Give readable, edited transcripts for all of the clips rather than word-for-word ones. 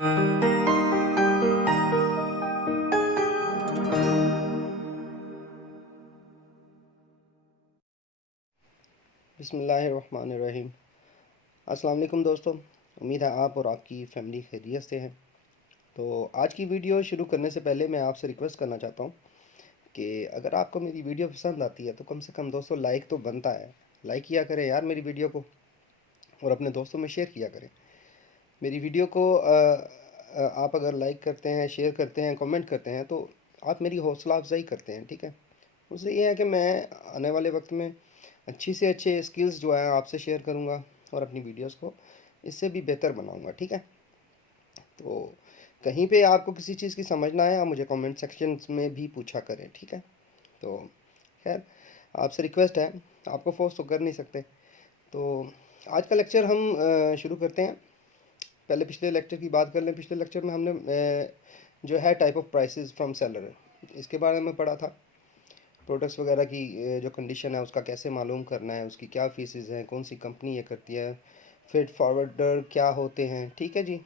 बिस्मिल्लाहिर्रहमानिर्रहीम। अस्सलाम वालेकुम दोस्तों, उम्मीद है आप और आपकी फ़ैमिली खैरियत से हैं। तो आज की वीडियो शुरू करने से पहले मैं आपसे रिक्वेस्ट करना चाहता हूँ कि अगर आपको मेरी वीडियो पसंद आती है तो कम से कम दोस्तों लाइक तो बनता है। लाइक किया करें यार मेरी वीडियो को, और अपने दोस्तों में शेयर किया करें मेरी वीडियो को। आप अगर लाइक करते हैं, शेयर करते हैं, कमेंट करते हैं तो आप मेरी हौसला अफजाई करते हैं, ठीक है। उससे ये है कि मैं आने वाले वक्त में अच्छी से अच्छे स्किल्स जो है आपसे शेयर करूँगा और अपनी वीडियोस को इससे भी बेहतर बनाऊँगा, ठीक है। तो कहीं पे आपको किसी चीज़ की समझ ना आए, आप मुझे कमेंट सेक्शन में भी पूछा करें, ठीक है। तो खैर, आपसे रिक्वेस्ट है, आपको फोर्स तो कर नहीं सकते। तो आज का लेक्चर हम शुरू करते हैं। पहले पिछले लेक्चर की बात कर लें। पिछले लेक्चर में हमने जो है type of prices from seller, इसके बारे में पढ़ा था। प्रोडक्ट्स वगैरह की जो कंडीशन है उसका कैसे मालूम करना है, उसकी क्या फीसेस हैं, कौन सी कंपनी ये करती है, फ्रेट फॉरवर्डर क्या होते हैं, ठीक है जी।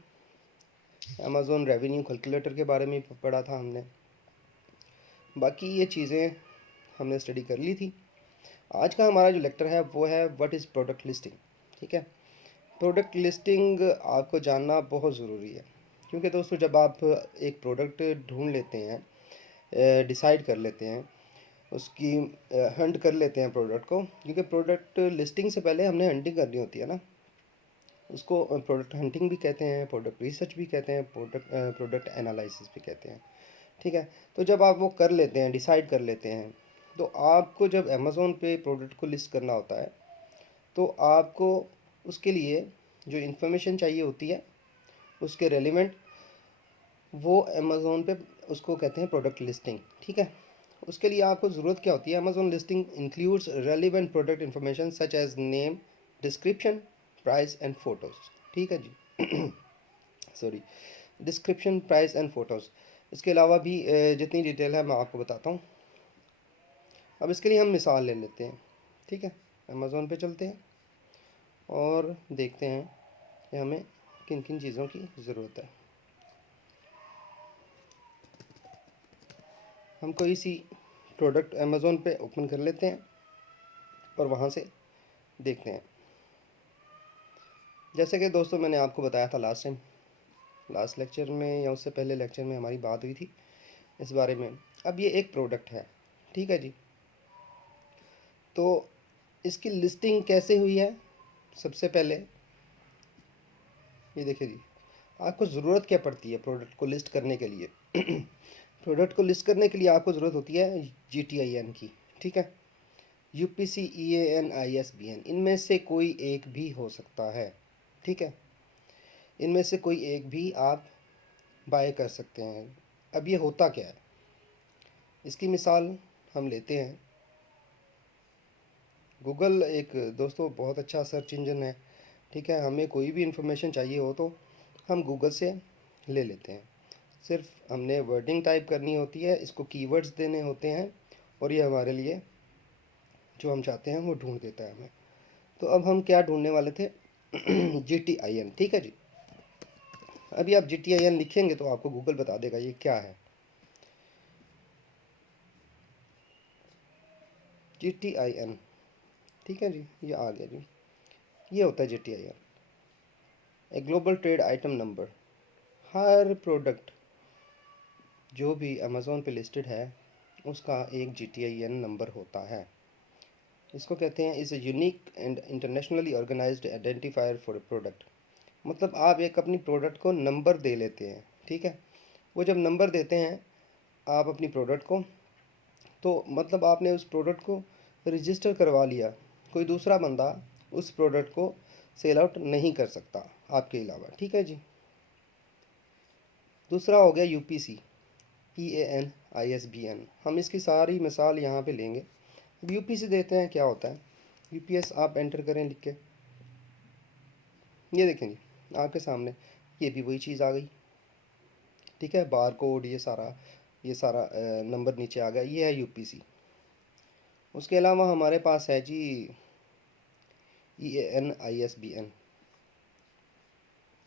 अमेज़ोन रेवेन्यू कैलकुलेटर के बारे में पढ़ा था हमने। बाकी ये चीज़ें हमने स्टडी कर ली थी। आज का हमारा जो लेक्चर है वो है व्हाट इज़ प्रोडक्ट लिस्टिंग, ठीक है। प्रोडक्ट लिस्टिंग आपको जानना बहुत ज़रूरी है, क्योंकि दोस्तों जब आप एक प्रोडक्ट ढूंढ लेते हैं, डिसाइड कर लेते हैं, उसकी हंट कर लेते हैं प्रोडक्ट को, क्योंकि प्रोडक्ट लिस्टिंग से पहले हमने हंटिंग करनी होती है ना। उसको प्रोडक्ट हंटिंग भी कहते हैं, प्रोडक्ट रिसर्च भी कहते हैं, प्रोडक्ट एनालिसिस भी कहते हैं, ठीक है। तो जब आप वो कर लेते हैं, डिसाइड कर लेते हैं, तो आपको जब अमेज़ोन पे प्रोडक्ट को लिस्ट करना होता है तो आपको उसके लिए जो इन्फॉर्मेशन चाहिए होती है उसके रेलिवेंट, वो अमेज़ोन पे उसको कहते हैं प्रोडक्ट लिस्टिंग, ठीक है। उसके लिए आपको ज़रूरत क्या होती है? Amazon listing includes relevant product information such as name, description, price and photos, ठीक है जी। Sorry, description, price and photos. इसके अलावा भी जितनी डिटेल है मैं आपको बताता हूँ। अब इसके लिए हम मिसाल ले लेते हैं, ठीक है। अमेज़ोन पे चलते हैं और देखते हैं कि हमें किन किन चीज़ों की ज़रूरत है। हम कोई सी प्रोडक्ट अमेज़ोन पे ओपन कर लेते हैं और वहाँ से देखते हैं। जैसे कि दोस्तों मैंने आपको बताया था लास्ट लेक्चर में या उससे पहले लेक्चर में हमारी बात हुई थी इस बारे में। अब ये एक प्रोडक्ट है, ठीक है जी। तो इसकी लिस्टिंग कैसे हुई है? सबसे पहले ये देखिए जी, आपको ज़रूरत क्या पड़ती है प्रोडक्ट को लिस्ट करने के लिए? प्रोडक्ट को लिस्ट करने के लिए आपको ज़रूरत होती है GTIN की, ठीक है। UPC, EAN, ISBN, इनमें से कोई एक भी हो सकता है, ठीक है। इनमें से कोई एक भी आप बाय कर सकते हैं। अब ये होता क्या है, इसकी मिसाल हम लेते हैं। गूगल एक दोस्तों बहुत अच्छा सर्च इंजन है, ठीक है। हमें कोई भी इंफॉर्मेशन चाहिए हो तो हम गूगल से ले लेते हैं। सिर्फ हमने वर्डिंग टाइप करनी होती है, इसको कीवर्ड्स देने होते हैं और ये हमारे लिए जो हम चाहते हैं वो ढूंढ देता है हमें। तो अब हम क्या ढूंढने वाले थे? GTIN, ठीक है जी। अभी आप GTIN लिखेंगे तो आपको गूगल बता देगा ये क्या है। GTIN, ठीक है जी, ये आ गया जी। ये होता है GTIN, a global trade item number. Her product जो भी अमेज़ोन पे लिस्टेड है उसका एक GTIN नंबर होता है। इसको कहते हैं is a unique and internationally organised identifier for a product. मतलब आप एक अपनी प्रोडक्ट को नंबर दे लेते हैं, ठीक है। वो जब नंबर देते हैं आप अपनी प्रोडक्ट को, तो मतलब आपने उस प्रोडक्ट को रजिस्टर करवा लिया। कोई दूसरा बंदा उस प्रोडक्ट को सेल आउट नहीं कर सकता आपके अलावा, ठीक है जी। दूसरा हो गया UPC, EAN, ISBN। हम इसकी सारी मिसाल यहाँ पे लेंगे। अब UPC देते हैं, क्या होता है? UPS आप एंटर करें लिख के, ये देखें जी आपके सामने ये भी वही चीज़ आ गई, ठीक है। बार कोड, ये सारा नंबर नीचे आ गया, ये है UPC। उसके अलावा हमारे पास है जी EAN, ISBN।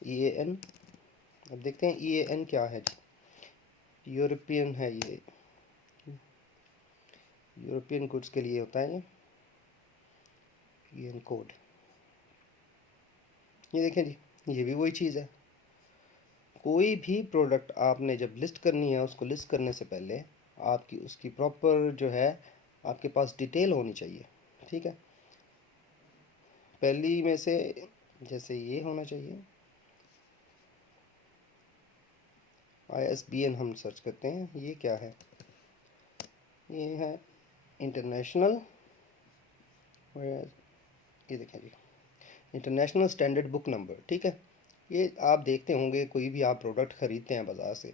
EAN, अब देखते हैं EAN क्या है जी। यूरोपियन है ये, यूरोपियन गुड्स के लिए होता है ये EAN कोड। ये देखें जी, ये भी वही चीज़ है। कोई भी प्रोडक्ट आपने जब लिस्ट करनी है, उसको लिस्ट करने से पहले आपकी उसकी प्रॉपर जो है आपके पास डिटेल होनी चाहिए। ठीक है, पहली में से जैसे ये होना चाहिए, ISBN हम सर्च करते हैं, ये क्या है, ये है इंटरनेशनल, ये देखें जी, इंटरनेशनल स्टैंडर्ड बुक नंबर। ठीक है, ये आप देखते होंगे कोई भी आप प्रोडक्ट ख़रीदते हैं बाज़ार से,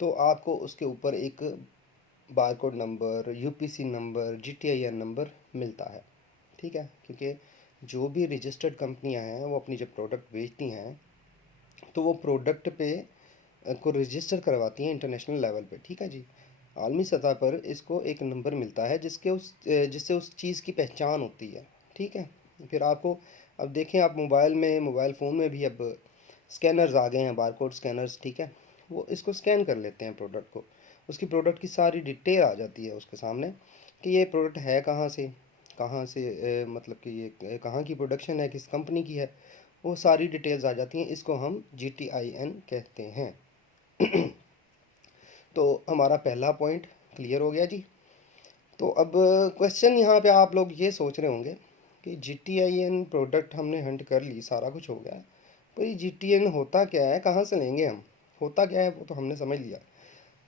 तो आपको उसके ऊपर एक barcode number, UPC number, GTIN number मिलता है। ठीक है, क्योंकि जो भी रजिस्टर्ड कंपनियां हैं वो अपनी जब प्रोडक्ट बेचती हैं तो वो प्रोडक्ट पे को रजिस्टर करवाती हैं इंटरनेशनल लेवल पे। ठीक है जी, आलमी सतह पर इसको एक नंबर मिलता है जिससे उस चीज़ की पहचान होती है। ठीक है, फिर आपको, अब देखें आप मोबाइल फ़ोन में भी अब स्कैनर्स आ गए हैं, बारकोड स्कैनर्स। ठीक है, वो इसको स्कैन कर लेते हैं प्रोडक्ट को, उसकी प्रोडक्ट की सारी डिटेल आ जाती है उसके सामने कि ये प्रोडक्ट है कहाँ से मतलब कि ये कहाँ की प्रोडक्शन है, किस कंपनी की है, वो सारी डिटेल्स आ जाती हैं। इसको हम GTIN कहते हैं। तो हमारा पहला पॉइंट क्लियर हो गया जी। तो अब क्वेश्चन यहाँ पे आप लोग ये सोच रहे होंगे कि GTIN प्रोडक्ट हमने हंट कर ली, सारा कुछ हो गया, पर ये GTIN होता क्या है, कहाँ से लेंगे हम, होता क्या है वो तो हमने समझ लिया,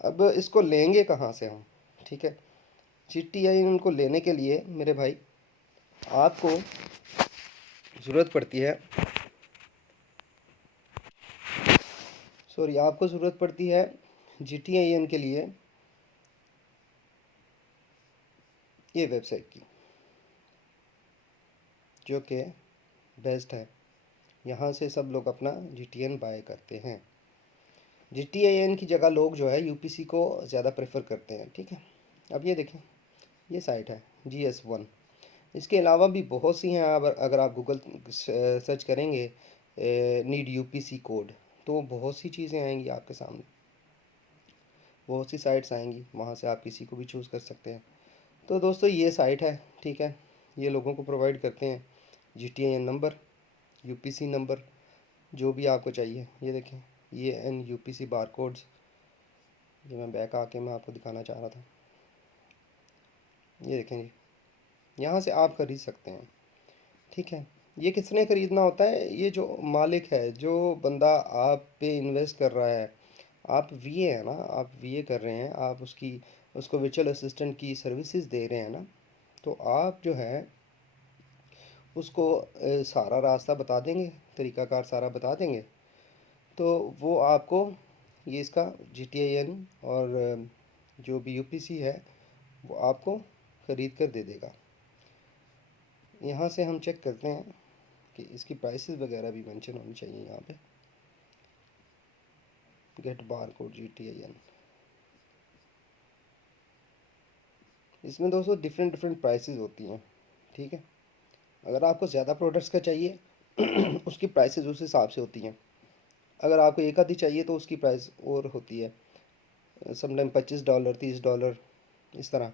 अब इसको लेंगे कहाँ से हम। ठीक है, GTIN को लेने के लिए मेरे भाई आपको ज़रूरत पड़ती है, आपको ज़रूरत पड़ती है GTIN के लिए ये वेबसाइट की, जो कि बेस्ट है। यहाँ से सब लोग अपना GTIN बाय करते हैं। GTIN की जगह लोग जो है UPC को ज़्यादा प्रेफर करते हैं। ठीक है, अब ये देखें, ये साइट है GS1। इसके अलावा भी बहुत सी हैं, अगर आप गूगल सर्च करेंगे नीड UPC कोड, तो बहुत सी चीज़ें आएंगी आपके सामने, बहुत सी साइट्स आएंगी, वहाँ से आप किसी को भी चूज़ कर सकते हैं। तो दोस्तों ये साइट है। ठीक है, ये लोगों को प्रोवाइड करते हैं GTIN नंबर, UPC नंबर, जो भी आपको चाहिए। ये देखें, ये UPC बार कोड्स, ये मैं बैक आके मैं आपको दिखाना चाह रहा था। ये देखें जी, यहाँ से आप ख़रीद सकते हैं। ठीक है, ये किसने ख़रीदना होता है, ये जो मालिक है, जो बंदा आप पे इन्वेस्ट कर रहा है, आप VA है ना, आप VA कर रहे हैं, आप उसको वर्चुअल असिस्टेंट की सर्विसेज दे रहे हैं ना, तो आप जो है उसको सारा रास्ता बता देंगे, तरीक़ाकार सारा बता देंगे, तो वो आपको ये इसका GTIN और जो भी UPC है वो आपको ख़रीद कर दे देगा। यहाँ से हम चेक करते हैं कि इसकी प्राइसेस वगैरह भी मेंशन होनी चाहिए यहाँ पे। गेट बार कोड GTIN, इसमें दोस्तों डिफरेंट डिफरेंट प्राइसेस होती हैं। ठीक है, अगर आपको ज़्यादा प्रोडक्ट्स का चाहिए उसकी प्राइसेस उस हिसाब से होती हैं। अगर आपको एक आधी चाहिए तो उसकी प्राइस और होती है, समटाइम $25, $30, इस तरह।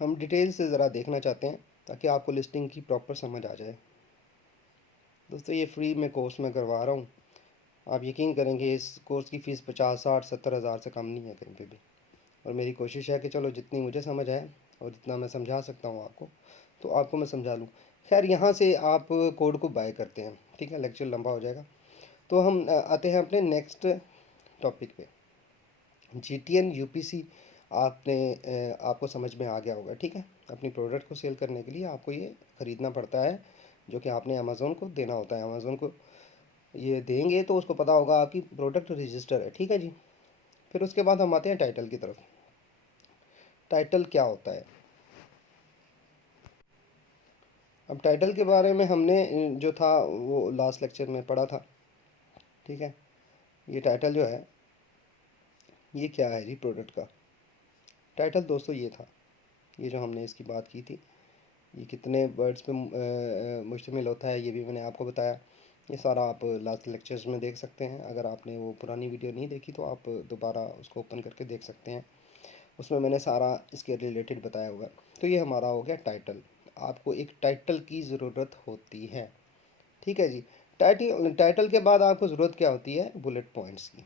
हम डिटेल से ज़रा देखना चाहते हैं ताकि आपको लिस्टिंग की प्रॉपर समझ आ जाए। दोस्तों ये फ्री में कोर्स मैं करवा रहा हूँ, आप यकीन करेंगे इस कोर्स की फ़ीस 50, 60, 70 हज़ार से कम नहीं है कहीं पे भी। और मेरी कोशिश है कि चलो जितनी मुझे समझ आए और जितना मैं समझा सकता हूँ आपको, तो आपको मैं समझा लूँ। खैर यहाँ से आप कोड को बाय करते हैं। ठीक है, लेक्चर लंबा हो जाएगा, तो हम आते हैं अपने नेक्स्ट टॉपिक पे। GTIN UPC आपको समझ में आ गया होगा। ठीक है, अपनी प्रोडक्ट को सेल करने के लिए आपको ये ख़रीदना पड़ता है, जो कि आपने अमेज़ोन को देना होता है। अमेज़ोन को ये देंगे तो उसको पता होगा आपकी प्रोडक्ट रजिस्टर है। ठीक है जी, फिर उसके बाद हम आते हैं टाइटल की तरफ। टाइटल क्या होता है, अब टाइटल के बारे में हमने जो था वो लास्ट लेक्चर में पढ़ा था। ठीक है, ये टाइटल जो है ये क्या है जी, प्रोडक्ट का टाइटल दोस्तों ये था, ये जो हमने इसकी बात की थी, ये कितने वर्ड्स पे मुश्तमिल होता है ये भी मैंने आपको बताया। ये सारा आप लास्ट लेक्चर्स में देख सकते हैं। अगर आपने वो पुरानी वीडियो नहीं देखी तो आप दोबारा उसको ओपन करके देख सकते हैं, उसमें मैंने सारा इसके रिलेटेड बताया होगा। तो ये हमारा हो गया टाइटल। आपको एक टाइटल की ज़रूरत होती है, ठीक है जी। टाइटल टाइटल के बाद आपको ज़रूरत क्या होती है? बुलेट पॉइंट्स की।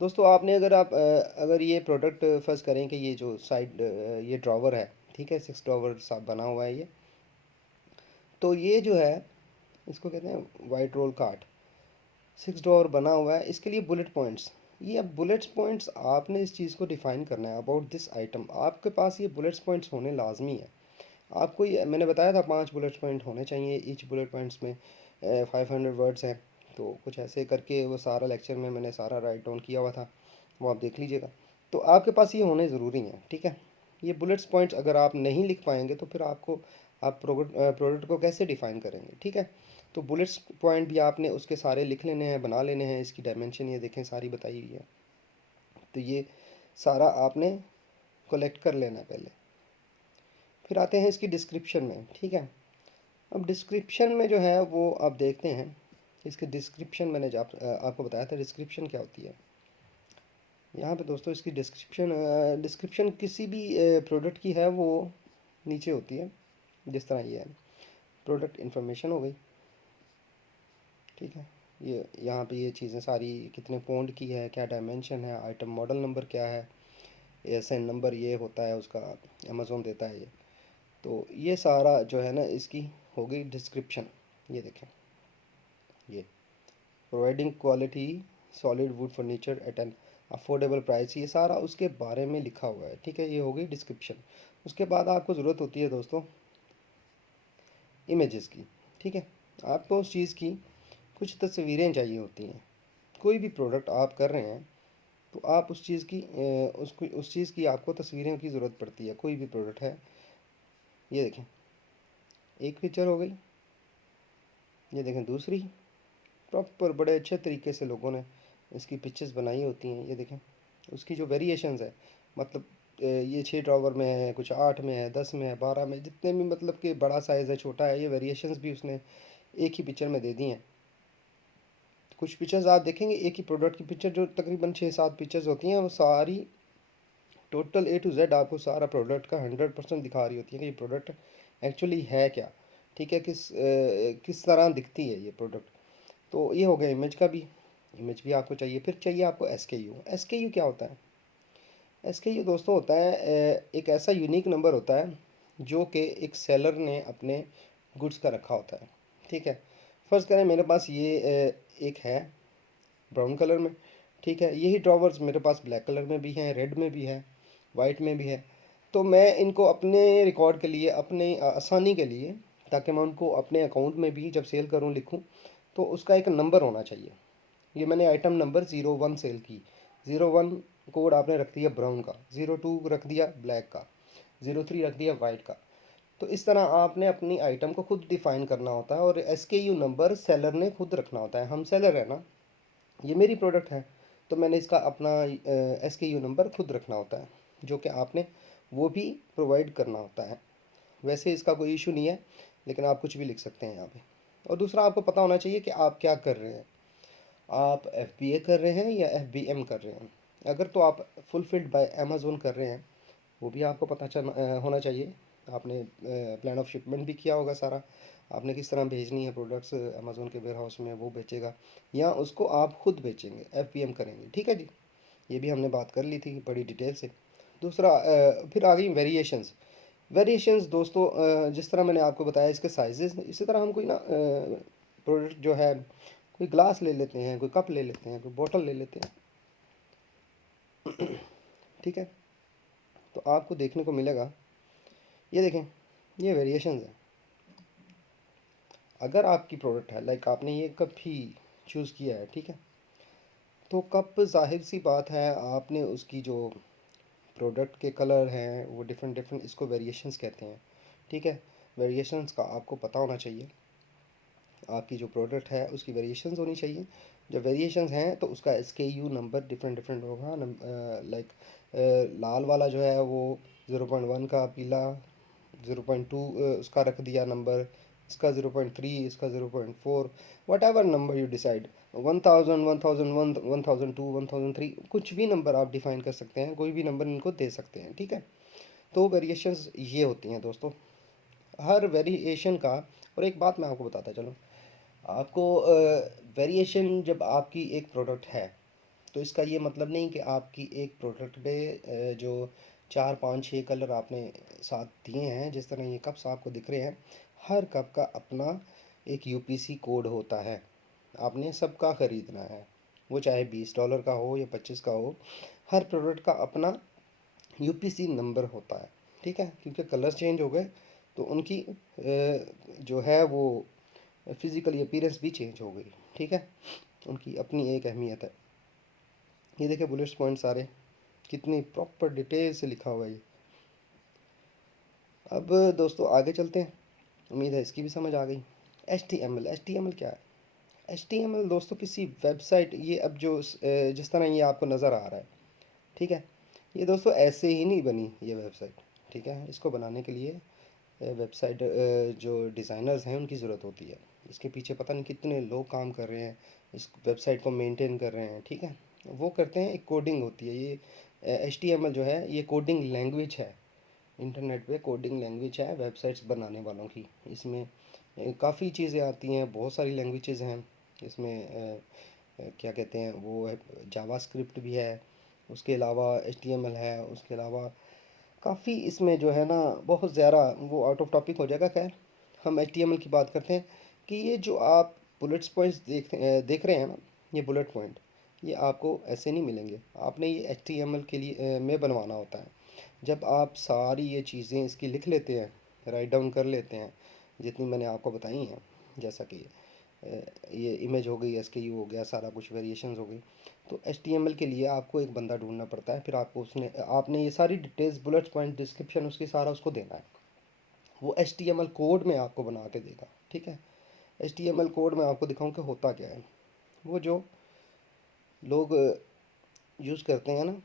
दोस्तों आपने अगर ये प्रोडक्ट फर्स्ट करें कि ये जो साइड ये ड्रॉवर है, ठीक है, 6 ड्रॉवर सा बना हुआ है ये, तो ये जो है इसको कहते हैं वाइट रोल कार्ट। 6 ड्रॉवर बना हुआ है, इसके लिए बुलेट पॉइंट्स। ये अब बुलेट्स पॉइंट्स आपने इस चीज़ को डिफ़ाइन करना है अबाउट दिस आइटम। आपके पास ये बुलेट्स पॉइंट्स होने लाजमी है। आपको ये मैंने बताया था 5 बुलेट पॉइंट होने चाहिए, ईच बुलेट पॉइंट्स में 500 वर्ड्स हैं। तो कुछ ऐसे करके वो सारा लेक्चर में मैंने सारा राइट डाउन किया हुआ था, वो आप देख लीजिएगा। तो आपके पास ये होने ज़रूरी हैं, ठीक है। ये बुलेट्स पॉइंट्स अगर आप नहीं लिख पाएंगे तो फिर आप प्रोडक्ट को कैसे डिफ़ाइन करेंगे, ठीक है। तो बुलेट्स पॉइंट भी आपने उसके सारे लिख लेने हैं, बना लेने हैं। इसकी डायमेंशन ये देखें सारी बताई हुई है। तो ये सारा आपने कलेक्ट कर लेना है पहले। फिर आते हैं इसकी डिस्क्रिप्शन में, ठीक है। अब डिस्क्रिप्शन में जो है वो आप देखते हैं, इसके डिस्क्रिप्शन मैंने जब आपको बताया था डिस्क्रिप्शन क्या होती है। यहाँ पे दोस्तों इसकी डिस्क्रिप्शन किसी भी प्रोडक्ट की है वो नीचे होती है। जिस तरह ये है, प्रोडक्ट इन्फॉर्मेशन हो गई, ठीक है। ये यहाँ पे ये चीज़ें सारी कितने पौंड की है, क्या डायमेंशन है, आइटम मॉडल नंबर क्या है, एएसएन नंबर ये होता है उसका, अमेज़ोन देता है ये। तो ये सारा जो है ना इसकी हो गई डिस्क्रिप्शन। ये देखें, ये providing quality solid wood furniture at an affordable price, ये सारा उसके बारे में लिखा हुआ है, ठीक है। ये हो गई डिस्क्रिप्शन। उसके बाद आपको ज़रूरत होती है दोस्तों इमेजेस की, ठीक है। आपको उस चीज़ की कुछ तस्वीरें चाहिए होती हैं। कोई भी प्रोडक्ट आप कर रहे हैं तो आप उस चीज़ की आपको तस्वीरें की ज़रूरत पड़ती है। कोई भी प्रोडक्ट है, ये देखें एक पिक्चर हो गई, ये देखें दूसरी। प्रॉपर बड़े अच्छे तरीके से लोगों ने इसकी पिक्चर्स बनाई होती हैं। ये देखें उसकी जो वेरिएशंस है, मतलब ये 6 ड्रॉवर में है, कुछ 8 में है, 10 में है, 12 में, जितने भी मतलब कि बड़ा साइज़ है, छोटा है, ये वेरिएशंस भी उसने एक ही पिक्चर में दे दी हैं। कुछ पिक्चर्स आप देखेंगे एक ही प्रोडक्ट की पिक्चर जो तकरीबन 6-7 पिक्चर्स होती हैं, वो सारी टोटल ए टू जेड आपको सारा प्रोडक्ट का 100% दिखा रही होती है कि ये प्रोडक्ट एक्चुअली है क्या, ठीक है, किस तरह दिखती है ये प्रोडक्ट। तो ये हो गया इमेज भी आपको चाहिए। फिर चाहिए आपको एसकेयू क्या होता है? एसकेयू दोस्तों होता है एक ऐसा यूनिक नंबर होता है जो कि एक सेलर ने अपने गुड्स का रखा होता है, ठीक है। फ़र्ज़ करें मेरे पास ये एक है ब्राउन कलर में, ठीक है। यही ड्रॉवर्स मेरे पास ब्लैक कलर में भी हैं, रेड में भी है, वाइट में भी है। तो मैं इनको अपने रिकॉर्ड के लिए, अपने आसानी के लिए, ताकि मैं उनको अपने अकाउंट में भी जब सेल करूं लिखूं, तो उसका एक नंबर होना चाहिए। ये मैंने आइटम नंबर 01 सेल की। 01 कोड आपने रख दिया ब्राउन का, 02 रख दिया ब्लैक का, 03 रख दिया वाइट का। तो इस तरह आपने अपनी आइटम को खुद डिफाइन करना होता है, और एसकेयू नंबर सेलर ने खुद रखना होता है। हम सेलर है ना, ये मेरी प्रोडक्ट है, तो मैंने इसका अपना एसकेयू नंबर खुद रखना होता है, जो कि आपने वो भी प्रोवाइड करना होता है। वैसे इसका कोई इशू नहीं है, लेकिन आप कुछ भी लिख सकते हैं यहाँ पे। और दूसरा आपको पता होना चाहिए कि आप क्या कर रहे हैं। आप एफबीए कर रहे हैं या एफबीएम कर रहे हैं। अगर तो आप फुलफिल्ड बाय अमेज़ोन कर रहे हैं, वो भी आपको होना चाहिए। आपने प्लान ऑफ शिपमेंट भी किया होगा सारा, आपने किस तरह भेजनी है प्रोडक्ट्स अमेज़ोन के वेयर हाउस में, वो बेचेगा या उसको आप खुद बेचेंगे, एफबीएम करेंगे, ठीक है जी। ये भी हमने बात कर ली थी बड़ी डिटेल से। दूसरा फिर आ गई वेरिएशंस दोस्तों। जिस तरह मैंने आपको बताया इसके साइजेस, इसी तरह हम कोई ना प्रोडक्ट जो है, कोई ग्लास ले लेते हैं, कोई कप ले लेते हैं, कोई बोतल ले लेते हैं, ठीक है। तो आपको देखने को मिलेगा, ये देखें, ये वेरिएशंस हैं। अगर आपकी प्रोडक्ट है, लाइक आपने ये कप ही चूज़ किया है, ठीक है, तो कप जाहिर सी बात है आपने उसकी जो प्रोडक्ट के कलर हैं वो डिफरेंट डिफरेंट, इसको वेरिएशंस कहते हैं, ठीक है। वेरिएशंस का आपको पता होना चाहिए। आपकी जो प्रोडक्ट है उसकी वेरिएशंस होनी चाहिए। जब वेरिएशंस हैं तो उसका एसकेयू नंबर डिफरेंट डिफरेंट होगा। लाइक लाल वाला जो है वो 0.1 का, पीला 0.2 उसका रख दिया नंबर, इसका 0.3, इसका 0.4, what ever number you decide, 1000, 1001, 1002, 1003, कुछ भी नंबर आप डिफाइन कर सकते हैं, कोई भी नंबर इनको दे सकते हैं, ठीक है। तो वेरिएशंस ये होती हैं दोस्तों, हर वेरिएशन का। और एक बात मैं आपको बताता चलूँ, आपको वेरिएशन जब आपकी एक प्रोडक्ट है, तो इसका ये मतलब नहीं कि आपकी एक प्रोडक्ट पे जो 4 5 6 कलर आपने साथ दिए हैं, जिस तरह ये कप्स आपको दिख रहे हैं, हर कप का अपना एक यूपीसी कोड होता है। आपने सबका ख़रीदना है, वो चाहे $20 का हो या 25 का हो, हर प्रोडक्ट का अपना यूपीसी नंबर होता है, ठीक है। क्योंकि कलर चेंज हो गए तो उनकी जो है वो फिज़िकली अपीयरेंस भी चेंज हो गई, ठीक है। उनकी अपनी एक अहमियत है। ये देखिए बुलेट्स पॉइंट सारे कितनी प्रॉपर डिटेल से लिखा हुआ है ये। अब दोस्तों आगे चलते हैं, उम्मीद है इसकी भी समझ आ गई। एच टी एम एल क्या है? एच टी एम एल दोस्तों किसी वेबसाइट, ये अब जो जिस तरह ये आपको नज़र आ रहा है, ठीक है, ये दोस्तों ऐसे ही नहीं बनी ये वेबसाइट, ठीक है। इसको बनाने के लिए वेबसाइट जो डिज़ाइनर्स हैं उनकी ज़रूरत होती है। इसके पीछे पता नहीं कितने लोग काम कर रहे हैं, इस वेबसाइट को मेंटेन कर रहे हैं, ठीक है। वो करते हैं, एक कोडिंग होती है ये। एच टी एम एल जो है ये कोडिंग लैंग्वेज है, इंटरनेट पे कोडिंग लैंग्वेज है वेबसाइट्स बनाने वालों की। इसमें काफ़ी चीज़ें आती हैं, बहुत सारी लैंग्वेजेस हैं इसमें। क्या कहते हैं वो है, जावास्क्रिप्ट भी है, उसके अलावा एच टी एम एल है, उसके अलावा काफ़ी इसमें जो है ना बहुत ज़्यादा, वो आउट ऑफ टॉपिक हो जाएगा। खैर, हम एच टी एम एल की बात करते हैं कि ये जो आप बुलेट्स पॉइंट्स देख रहे हैं ना, ये बुलेट पॉइंट ये आपको ऐसे नहीं मिलेंगे। आपने ये एच टी एम एल के लिए में बनवाना होता है। जब आप सारी ये चीज़ें इसकी लिख लेते हैं, राइट डाउन कर लेते हैं, जितनी मैंने आपको बताई हैं, जैसा कि ये इमेज हो गई, एसकेयू हो गया, सारा कुछ वेरिएशंस हो गई, तो एचटीएमएल के लिए आपको एक बंदा ढूंढना पड़ता है। फिर आपको उसने आपने ये सारी डिटेल्स, बुलेट पॉइंट, डिस्क्रिप्शन उसकी सारा उसको देना है। वो एचटीएमएल कोड में आपको बना के देगा, ठीक है। एचटीएमएल कोड में आपको दिखाऊं कि होता क्या है। वो जो लोग यूज़ करते हैं ना,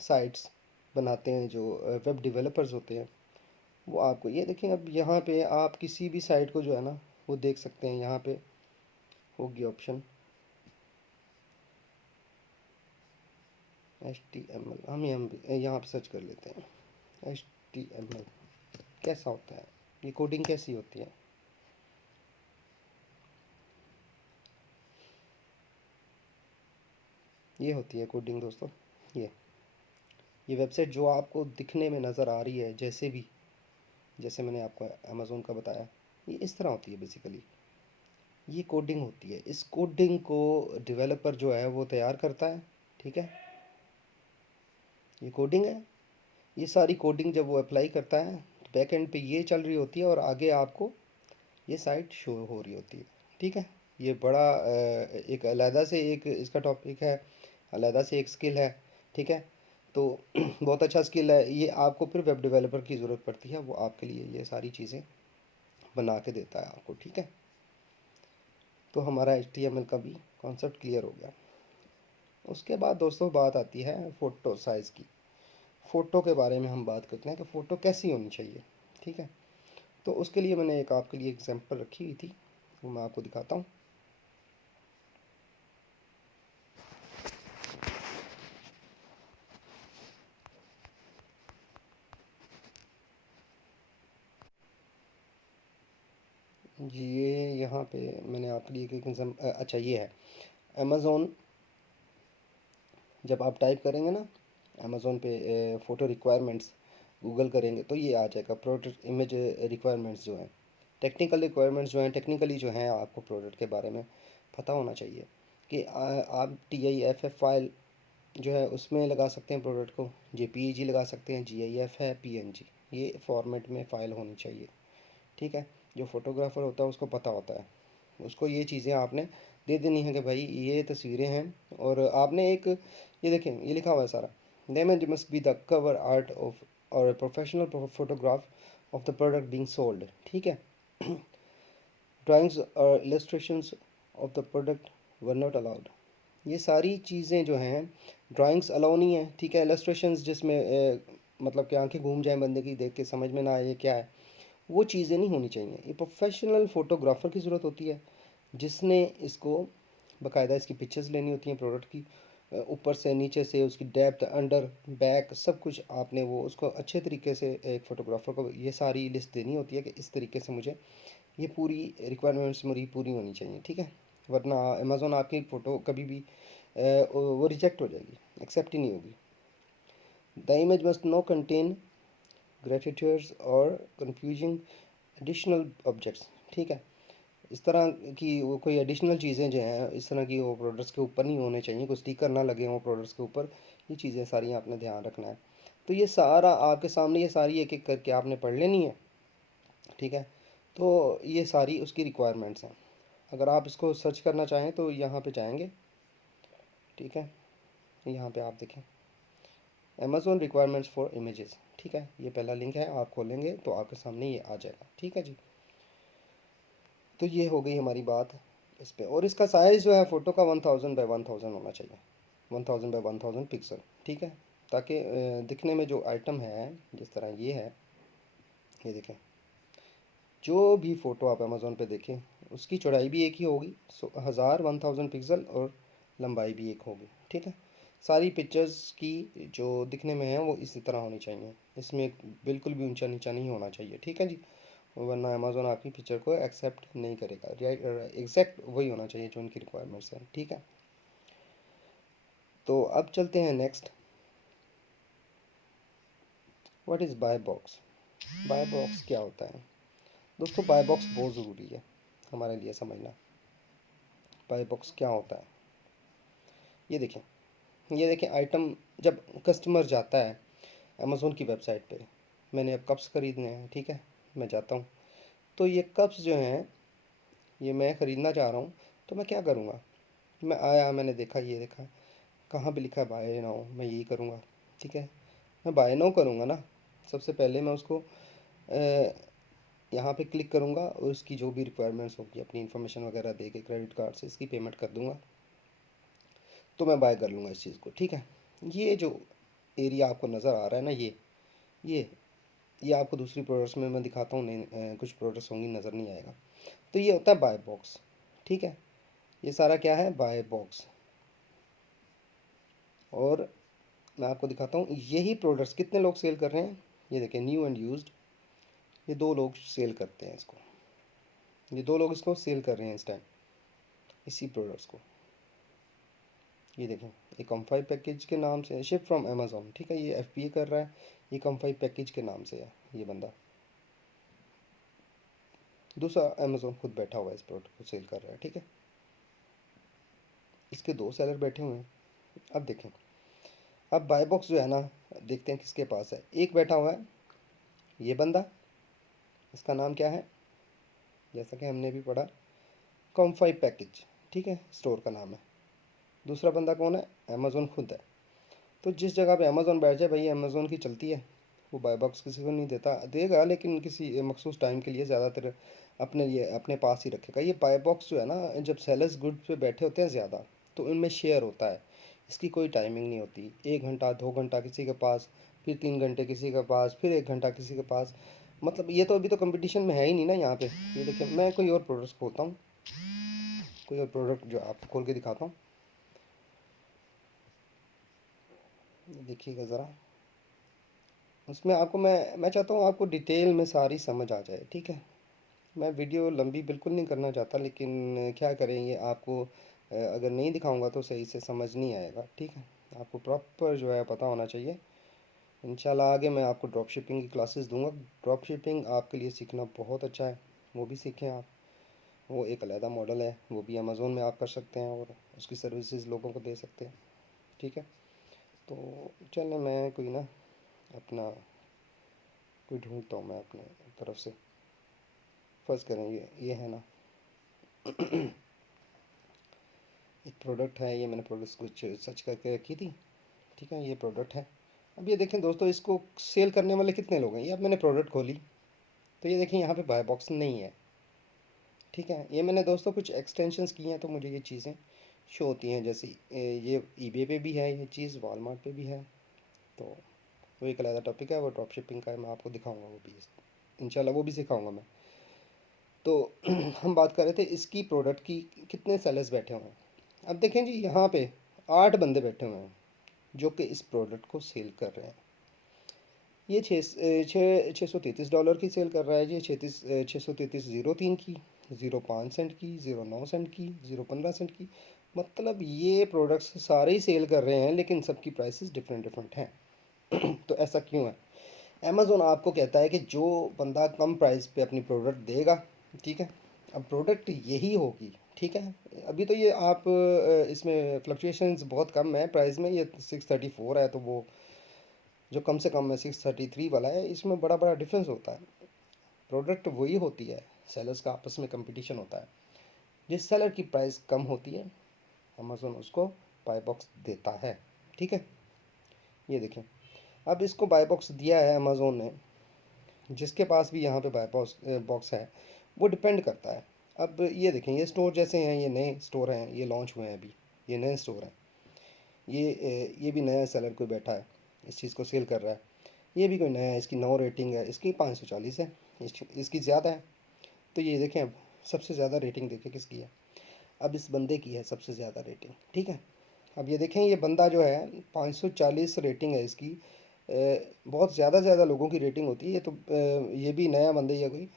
साइट्स बनाते हैं, जो वेब डेवलपर्स होते हैं, वो आपको ये देखें। अब यहाँ पे आप किसी भी साइट को जो है ना वो देख सकते हैं। यहाँ पे होगी option H T M L, हम यहाँ पे सर्च कर लेते हैं एच टी एम एल कैसा होता है, ये कोडिंग कैसी होती है। ये होती है कोडिंग दोस्तों। ये वेबसाइट जो आपको दिखने में नज़र आ रही है, जैसे भी, जैसे मैंने आपको अमेज़ोन का बताया, ये इस तरह होती है बेसिकली। ये कोडिंग होती है, इस कोडिंग को डेवलपर जो है वो तैयार करता है, ठीक है। ये कोडिंग है, ये सारी कोडिंग जब वो अप्लाई करता है तो बैक एंड पे ये चल रही होती है और आगे आपको ये साइट शो हो रही होती है, ठीक है। ये बड़ा एक अलहदा से एक इसका टॉपिक है, अलहदा से एक स्किल है, ठीक है। तो बहुत अच्छा स्किल है ये। आपको फिर वेब डेवलपर की ज़रूरत पड़ती है, वो आपके लिए ये सारी चीज़ें बना के देता है आपको, ठीक है। तो हमारा HTML का भी कॉन्सेप्ट क्लियर हो गया। उसके बाद दोस्तों बात आती है फ़ोटो साइज़ की। फ़ोटो के बारे में हम बात करते हैं कि फ़ोटो कैसी होनी चाहिए, ठीक है। तो उसके लिए मैंने एक आपके लिए एग्जांपल रखी हुई थी, वो मैं आपको दिखाता हूँ। जी, ये यहाँ पे मैंने आपके लिए एक अच्छा ये है अमेज़ोन। जब आप टाइप करेंगे ना अमेज़ोन पे फ़ोटो रिक्वायरमेंट्स, गूगल करेंगे तो ये आ जाएगा प्रोडक्ट इमेज रिक्वायरमेंट्स जो हैं, टेक्निकल रिक्वायरमेंट्स जो हैं, टेक्निकली जो हैं आपको प्रोडक्ट के बारे में पता होना चाहिए कि आप TIFF फाइल जो है उसमें लगा सकते हैं प्रोडक्ट को, JPEG लगा सकते हैं, GIF है, PNG, ये फॉर्मेट में फ़ाइल होनी चाहिए, ठीक है। जो फोटोग्राफ़र होता है उसको पता होता है, उसको ये चीज़ें आपने दे देनी है कि भाई ये तस्वीरें हैं। और आपने एक ये देखें, ये लिखा हुआ है सारा, the image must be the cover art of or professional photograph of the product being sold, ठीक है। Drawings or illustrations of the product were not allowed. ये सारी चीज़ें जो हैं, ड्राइंग्स अलाउ नहीं है, ठीक है। इलस्ट्रेशंस जिसमें मतलब कि आंखें घूम जाए बंदे की, देख के समझ में ना आए ये क्या है, वो चीज़ें नहीं होनी चाहिए। ये प्रोफेशनल फ़ोटोग्राफ़र की ज़रूरत होती है, जिसने इसको बाकायदा इसकी पिक्चर्स लेनी होती हैं प्रोडक्ट की, ऊपर से नीचे से उसकी डेप्थ, अंडर, बैक, सब कुछ आपने वो उसको अच्छे तरीके से एक फ़ोटोग्राफ़र को ये सारी लिस्ट देनी होती है कि इस तरीके से मुझे ये पूरी रिक्वायरमेंट्स मेरी पूरी होनी चाहिए, ठीक है। वरना अमेज़ोन आपकी फ़ोटो कभी भी वो रिजेक्ट हो जाएगी, एक्सेप्ट ही नहीं होगी। The image must no contain gratitudes or confusing additional objects, ठीक है। इस तरह की वो कोई एडिशनल चीज़ें जो हैं इस तरह की वो प्रोडक्ट्स के ऊपर नहीं होने चाहिए, कोई स्टिकर ना लगे हों प्रोडक्ट्स के ऊपर। ये चीज़ें सारी आपने ध्यान रखना है। तो ये सारा आपके सामने ये सारी एक एक करके आपने पढ़ लेनी है, ठीक है। तो ये सारी उसकी रिक्वायरमेंट्स हैं। अगर आप इसको सर्च करना चाहें तो यहाँ पे जाएंगे, ठीक है। यहाँ पे आप देखें अमेज़ोन रिक्वायरमेंट्स फॉर इमेजेस, ठीक है। ये पहला लिंक है, आप खोलेंगे तो आपके सामने ये आ जाएगा, ठीक है जी। तो ये हो गई हमारी बात इस पे। और इसका साइज़ जो है फ़ोटो का 1000 बाई 1000 होना चाहिए, 1000 बाई 1000 पिक्सल, ठीक है। ताकि दिखने में जो आइटम है जिस तरह ये है, ये देखें, जो भी फ़ोटो आप अमेज़ोन पे देखें उसकी चौड़ाई भी एक ही होगी, 1000 पिक्सल, और लंबाई भी एक होगी, ठीक है। सारी पिक्चर्स की जो दिखने में है वो इसी तरह होनी चाहिए, इसमें बिल्कुल भी ऊंचा नीचा नहीं होना चाहिए, ठीक है जी। वरना अमेज़ोन आपकी पिक्चर को एक्सेप्ट नहीं करेगा। एग्जैक्ट वही होना चाहिए जो उनकी रिक्वायरमेंट्स हैं, ठीक है। तो अब चलते हैं next, what is buy box. Buy box क्या होता है दोस्तों? बाय बॉक्स बहुत ज़रूरी है हमारे लिए समझना। बाय बॉक्स क्या होता है, ये देखें, ये देखें आइटम जब कस्टमर जाता है अमेज़ोन की वेबसाइट पे, मैंने अब कप्स ख़रीदने हैं, ठीक है, मैं जाता हूँ, तो ये कप्स जो हैं ये मैं ख़रीदना चाह रहा हूँ, तो मैं क्या करूँगा? मैं आया, मैंने देखा, ये देखा, कहाँ पे लिखा है बाय नाउ, मैं यही करूँगा, ठीक है। मैं बाय नाउ करूँगा ना, सबसे पहले मैं उसको यहाँ पे क्लिक करूँगा और उसकी जो भी रिक्वायरमेंट्स होगी अपनी इन्फॉर्मेशन वगैरह दे के क्रेडिट कार्ड से इसकी पेमेंट कर दूँगा, तो मैं बाय कर लूँगा इस चीज़ को, ठीक है। ये जो एरिया आपको नज़र आ रहा है ना, ये ये आपको दूसरी प्रोडक्ट्स में मैं दिखाता हूँ, नहीं कुछ प्रोडक्ट्स होंगी नज़र नहीं आएगा। तो ये होता है बाय बॉक्स, ठीक है। ये सारा क्या है? Buy box. और मैं आपको दिखाता हूँ यही प्रोडक्ट्स कितने लोग सेल कर रहे हैं। ये देखें, न्यू एंड यूज्ड, ये 2 लोग सेल करते हैं इसको, ये 2 लोग इसको सेल कर रहे हैं इस टाइम, इसी प्रोडक्ट्स को। ये देखें, ये कम5 पैकेज के नाम से शिप फ्रॉम अमेज़ॉन, ठीक है। ये एफबीए कर रहा है, ये कम5 पैकेज के नाम से है ये बंदा। दूसरा अमेज़ॉन खुद बैठा हुआ है इस प्रोडक्ट को सेल कर रहा है, ठीक है। इसके 2 सेलर बैठे हुए हैं। अब देखें, अब बाय बॉक्स जो है ना, देखते हैं किसके पास है। एक बैठा हुआ है ये बंदा, इसका नाम क्या है, जैसा कि हमने भी पढ़ा, कम5 पैकेज, ठीक है, स्टोर का नाम है। दूसरा बंदा कौन है? अमेज़ॉन खुद है। तो जिस जगह पे अमेज़ॉन बैठ जाए भाई, अमेज़ॉन की चलती है, वो बाय बॉक्स किसी को नहीं देता, देगा लेकिन किसी मखसूस टाइम के लिए, ज़्यादातर अपने लिए अपने पास ही रखेगा। ये बाय बॉक्स जो है ना, जब सेलर्स गुड पे बैठे होते हैं ज़्यादा, तो उनमें शेयर होता है, इसकी कोई टाइमिंग नहीं होती। 1 घंटा 2 घंटा किसी के पास, फिर 3 घंटे किसी के पास, फिर 1 घंटा किसी के पास। मतलब ये तो अभी तो कंपटीशन में है ही नहीं ना यहाँ पे। ये देखिए, मैं कोई और प्रोडक्ट्स खोलता हूँ, कोई और प्रोडक्ट जो आपको खोल के दिखाता हूँ, देखिएगा ज़रा। उसमें आपको मैं चाहता हूँ आपको डिटेल में सारी समझ आ जाए, ठीक है। मैं वीडियो लंबी बिल्कुल नहीं करना चाहता, लेकिन क्या करें, ये आपको अगर नहीं दिखाऊंगा तो सही से समझ नहीं आएगा, ठीक है। आपको प्रॉपर जो है पता होना चाहिए। इंशाल्लाह आगे मैं आपको ड्रॉप शिपिंग की क्लासेस दूंगा। ड्रॉप शिपिंग आपके लिए सीखना बहुत अच्छा है, वो भी सीखें आप। वो एक अलहदा मॉडल है, वो भी अमेज़ोन में आप कर सकते हैं और उसकी सर्विसेज लोगों को दे सकते हैं, ठीक है। तो चलें, मैं कोई ना अपना कोई ढूंढता हूँ मैं अपने तरफ से। फर्स्ट करें, ये है ना एक प्रोडक्ट है, ये मैंने प्रोडक्ट्स कुछ सर्च करके रखी थी, ठीक है। ये प्रोडक्ट है। अब ये देखें दोस्तों, इसको सेल करने वाले कितने लोग हैं। ये अब मैंने प्रोडक्ट खोली तो ये देखें यहाँ पे बाय बॉक्स नहीं है, ठीक है। ये मैंने दोस्तों कुछ एक्सटेंशंस की हैं तो मुझे ये चीज़ें शो होती हैं, जैसे ये ईबे पे भी है ये चीज़, वॉलमार्ट पे भी है। तो वो एक अलग टॉपिक है, वो ड्रॉप शिपिंग का है, मैं आपको दिखाऊंगा वो भी। इंशाल्लाह वो भी सिखाऊंगा मैं। तो हम बात कर रहे थे इसकी प्रोडक्ट की, कितने सेलर्स बैठे हुए हैं। अब देखें जी, यहाँ पे 8 बंदे बैठे हुए हैं जो कि इस प्रोडक्ट को सेल कर रहे हैं। ये $633 की सेल कर रहा है जी। 633 की, 0.5 सेंट की, 0.9 सेंट की, 0.15 सेंट की। मतलब ये प्रोडक्ट्स सारे ही सेल कर रहे हैं, लेकिन सबकी प्राइसेस डिफरेंट डिफरेंट हैं। तो ऐसा क्यों है? अमेज़ोन आपको कहता है कि जो बंदा कम प्राइस पे अपनी प्रोडक्ट देगा, ठीक है, अब प्रोडक्ट यही होगी, ठीक है। अभी तो ये आप इसमें फ्लक्चुएशंस बहुत कम है प्राइस में। ये 634 है, तो वो जो कम से कम है 633 वाला है, इसमें बड़ा बड़ा डिफरेंस होता है। प्रोडक्ट वही होती है, सेलर्स का आपस में कंपटीशन होता है। जिस सेलर की प्राइस कम होती है, अमेज़ोन उसको बाय बॉक्स देता है, ठीक है। ये देखें, अब इसको बाय बॉक्स दिया है अमेज़ोन ने। जिसके पास भी यहाँ पे बाय बॉक्स है, वो डिपेंड करता है। अब ये देखें, ये स्टोर जैसे हैं, ये नए स्टोर हैं, ये लॉन्च हुए हैं अभी, ये नए स्टोर हैं। ये भी नया सेलर कोई बैठा है, इस चीज़ को सेल कर रहा है। ये भी कोई नया है, इसकी 9 रेटिंग है, इसकी 540 है, इसकी ज़्यादा है। तो ये देखें, अब सबसे ज़्यादा रेटिंग देखें किसकी है। अब इस बंदे की है सबसे ज़्यादा रेटिंग, ठीक है। अब ये देखें, ये बंदा जो है 540 रेटिंग है इसकी। बहुत ज़्यादा लोगों की रेटिंग होती है। ये तो ये भी नया बंदा ही है कोई।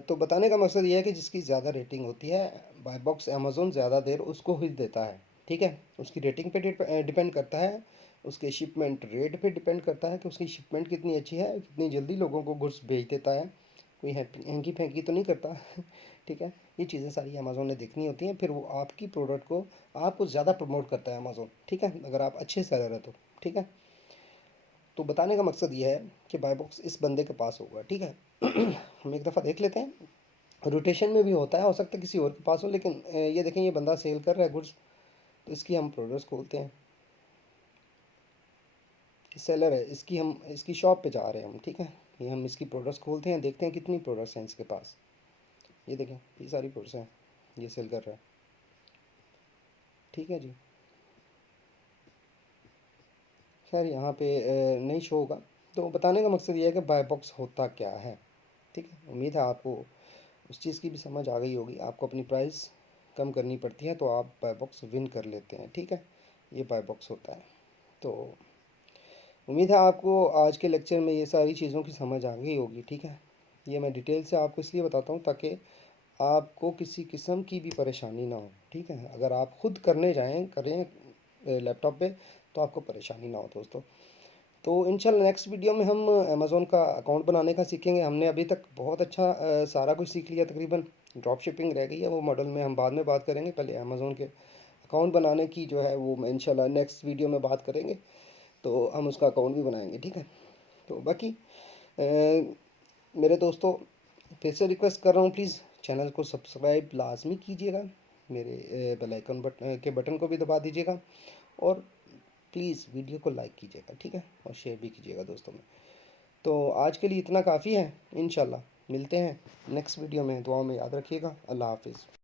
तो बताने का मकसद ये है कि जिसकी ज़्यादा रेटिंग होती है, बाय बॉक्स अमेज़ोन ज़्यादा देर उसको ही देता है, ठीक है। उसकी रेटिंग पे डिपेंड करता है, उसके शिपमेंट रेट पे डिपेंड करता है कि उसकी शिपमेंट कितनी अच्छी है, कितनी जल्दी लोगों को गुड्स भेज देता है, कोई हैंकी फैंकी तो नहीं करता। ठीक है। ये चीज़ें सारी अमेज़ोन ने देखनी होती हैं, फिर वो आपकी प्रोडक्ट को आपको ज़्यादा प्रमोट करता है अमेज़ोन, ठीक है, अगर आप अच्छे सेलर हैं तो, ठीक है। तो बताने का मकसद ये है कि बाय बॉक्स इस बंदे के पास होगा, ठीक है। हम एक दफ़ा देख लेते हैं, रोटेशन में भी होता है, हो सकता है किसी और के पास हो, लेकिन ये देखें, ये बंदा सेल कर रहा है गुड्स, तो इसकी हम प्रोडक्ट्स खोलते हैं। सेलर है, इसकी हम इसकी शॉप पे जा रहे हैं हम, ठीक है। ये हम इसकी प्रोडक्ट्स खोलते हैं, देखते हैं कितनी प्रोडक्ट्स हैं इसके पास। ये देखें, ये सारी प्रोडक्ट्स हैं, ये सेल कर रहा है, ठीक है जी। खैर यहाँ पे नहीं शो होगा। तो बताने का मकसद ये है कि बाय बॉक्स होता क्या है, ठीक है। उम्मीद है आपको उस चीज़ की भी समझ आ गई होगी। आपको अपनी प्राइस कम करनी पड़ती है तो आप बाय बॉक्स विन कर लेते हैं, ठीक है। ये बाय बॉक्स होता है। तो उम्मीद है आपको आज के लेक्चर में ये सारी चीज़ों की समझ आ गई होगी, ठीक है। ये मैं डिटेल से आपको इसलिए बताता हूँ ताकि आपको किसी किस्म की भी परेशानी ना हो, ठीक है। अगर आप खुद करने जाएँ करें लैपटॉप पे, तो आपको परेशानी ना हो दोस्तों। तो इंशाल्लाह नेक्स्ट वीडियो में हम अमेज़ोन का अकाउंट बनाने का सीखेंगे। हमने अभी तक बहुत अच्छा सारा कुछ सीख लिया तकरीबन। ड्रॉप शिपिंग रह गई है, वो मॉडल में हम बाद में बात करेंगे। पहले अमेज़ोन के अकाउंट बनाने की जो है वो इंशाल्लाह नेक्स्ट वीडियो में बात करेंगे। तो हम उसका अकाउंट भी बनाएंगे, ठीक है। तो बाकी मेरे दोस्तों, फिर से रिक्वेस्ट कर रहा हूँ, प्लीज़ चैनल को सब्सक्राइब लाजमी कीजिएगा, मेरे बेल आइकन के बटन को भी दबा दीजिएगा, और प्लीज़ वीडियो को लाइक कीजिएगा, ठीक है, और शेयर भी कीजिएगा दोस्तों में। तो आज के लिए इतना काफ़ी है। इंशाल्लाह मिलते हैं नेक्स्ट वीडियो में। दुआ में याद रखिएगा। अल्लाह हाफिज़।